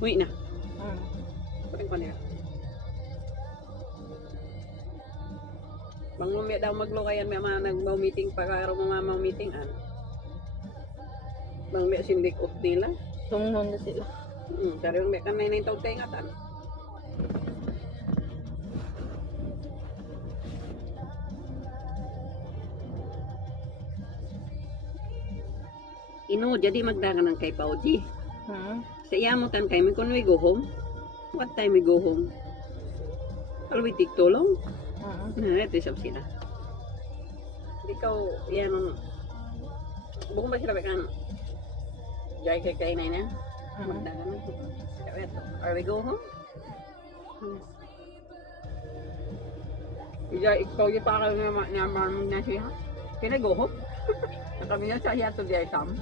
Uwi na. Hmm. Paring ko niya. Bang lumya daw maglukayan may mga nagmaw-meeting pagkaro mga maw-meeting an. Bang may sindik off nila. Tungnon na sila. Dari yung may kanay na yung tawag kayo ngatan. Ino, jadi magdagan ng kay Pauji. Hmm. Sa iya mo tan kay mi kun we go home. What time we go home? Alwi tiktulong. Hmm. Nah, ito sab sila. Ikaw, yan ang... Bukong ba sila kan? Jai kay kay na yan? Magdagan na. Are we go home? Ija, ikaw yung pa kayo na siya. Can I go home? Kami na siya to the Sam.